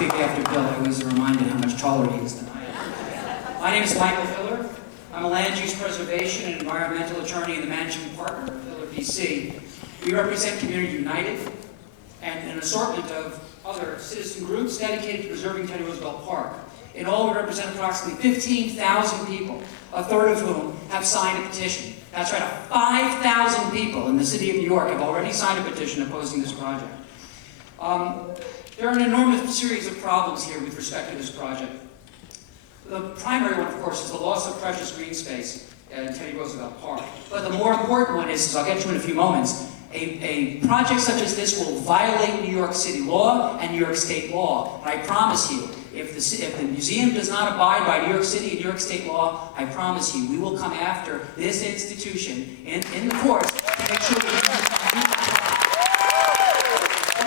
speak after Bill. I was reminded how much taller he is than I am. My name is Michael Hiller. I'm a land use preservation and environmental attorney and the managing partner of Hiller PC. We represent Community United and an assortment of other citizen groups dedicated to preserving Teddy Roosevelt Park. In all, we represent approximately 15,000 people, a third of whom have signed a petition. That's right, 5,000 people in the city of New York have already signed a petition opposing this project. There are an enormous series of problems here with respect to this project. The primary one, of course, is the loss of precious green space in Teddy Roosevelt Park. But the more important one is, as I'll get to in a few moments, a project such as this will violate New York City law and New York State law. And I promise you, if the museum does not abide by New York City and New York State law, I promise you, we will come after this institution in the courts to make sure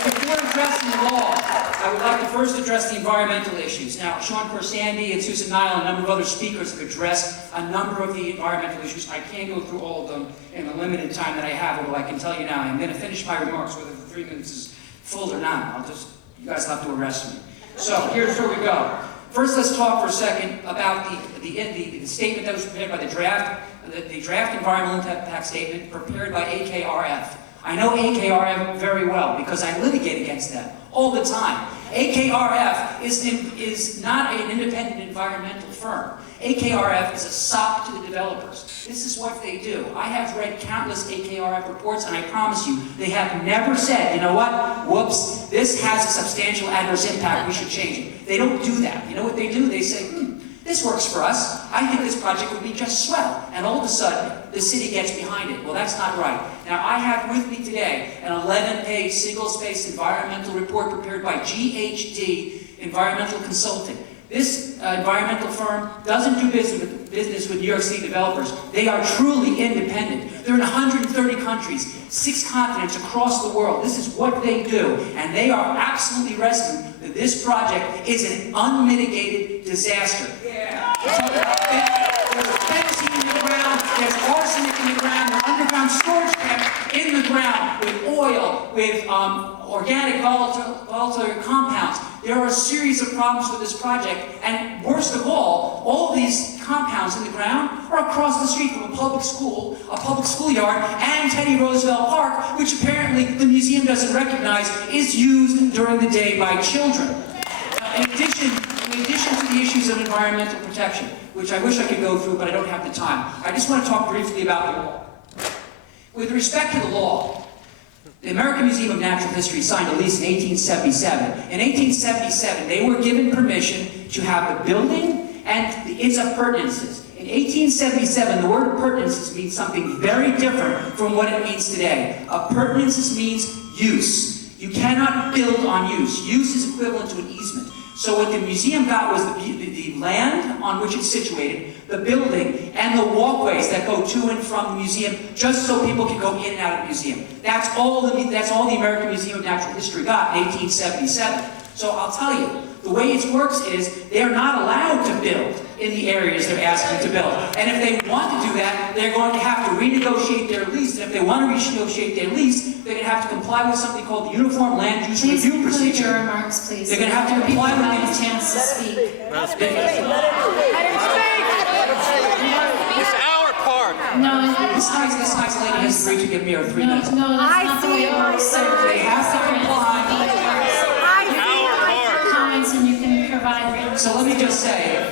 before addressing the law, I would like to first address the environmental issues. Now, Sean Corsandi and Susan Nile and a number of other speakers have addressed a number of the environmental issues. I can't go through all of them in the limited time that I have, although I can tell you now, I'm going to finish my remarks, whether the 3 minutes is full or not. You guys will have to arrest me. So, here's where we go. First, let's talk for a second about the statement that was prepared by the draft environmental impact statement prepared by AKRF. I know AKRF very well because I litigate against them all the time. AKRF is not an independent environmental firm. AKRF is a sop to the developers. This is what they do. I have read countless AKRF reports, and I promise you, they have never said, you know what, whoops, this has a substantial adverse impact, we should change it. They don't do that. You know what they do? They say, this works for us. I think this project would be just swell. And all of a sudden, the city gets behind it. Well, that's not right. Now, I have with me today an 11-page single-space environmental report prepared by GHD Environmental Consulting. This environmental firm doesn't do business with New York City developers. They are truly independent. They're in 130 countries, 6 continents across the world. This is what they do. And they are absolutely resolute that this project is an unmitigated disaster. Yeah. There's fencing in the ground, there's arsenic in the ground, there's underground storage tanks in the ground with oil, with organic volatile compounds. There are a series of problems with this project, and worst of all of these compounds in the ground are across the street from a public schoolyard, and Teddy Roosevelt Park, which apparently the museum doesn't recognize is used during the day by children. In addition to the issues of environmental protection, which I wish I could go through, but I don't have the time, I just want to talk briefly about the law. With respect to the law, the American Museum of Natural History signed a lease in 1877. In 1877, they were given permission to have the building and its appurtenances. In 1877, the word appurtenances means something very different from what it means today. Appurtenances means use. You cannot build on use. Use is equivalent to an easement. So what the museum got was the land on which it's situated, the building, and the walkways that go to and from the museum, just so people can go in and out of the museum. That's all the American Museum of Natural History got in 1877. So I'll tell you, the way it works is they're not allowed to build in the areas they're asking to build. And if they want to do that, they're going to have to renegotiate their lease. And if they want to renegotiate their lease, they're going to have to comply with something called the Uniform Land Use Review Procedure. Please your remarks, please. They're going to have to comply with the chance to speak. It's our park. No, this nice lady has agreed to give me her 3 minutes. No, that's not the way it works, sir. They have to comply. Comments, and you can provide. So let me just say,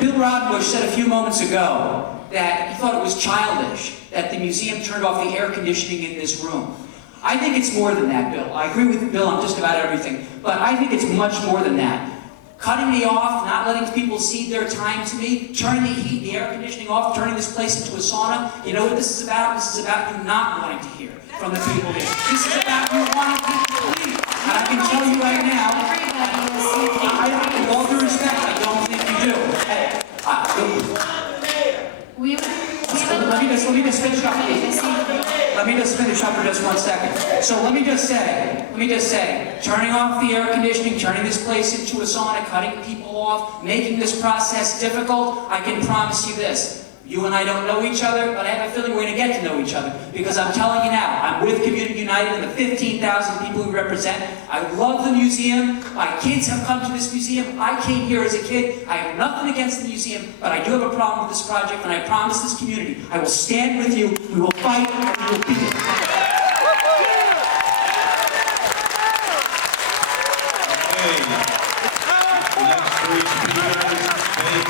Bill Rodbush said a few moments ago that he thought it was childish that the museum turned off the air conditioning in this room. I think it's more than that, Bill. I agree with Bill on just about everything, but I think it's much more than that. Cutting me off, not letting people cede their time to me, turning the heat, the air conditioning off, turning this place into a sauna. You know what this is about? This is about you not wanting to hear from the people here. This is about you wanting people to leave. And I can tell you right now, with all due respect, I don't think you do. Let me just finish up. Let me just finish up for just 1 second. So let me just say, turning off the air conditioning, turning this place into a sauna, cutting people off, making this process difficult, I can promise you this. You and I don't know each other, but I have a feeling we're going to get to know each other, because I'm telling you now, I'm with Community United and the 15,000 people we represent. I love the museum. My kids have come to this museum. I came here as a kid. I have nothing against the museum, but I do have a problem with this project, and I promise this community, I will stand with you. We will fight, and we will beat it. Okay.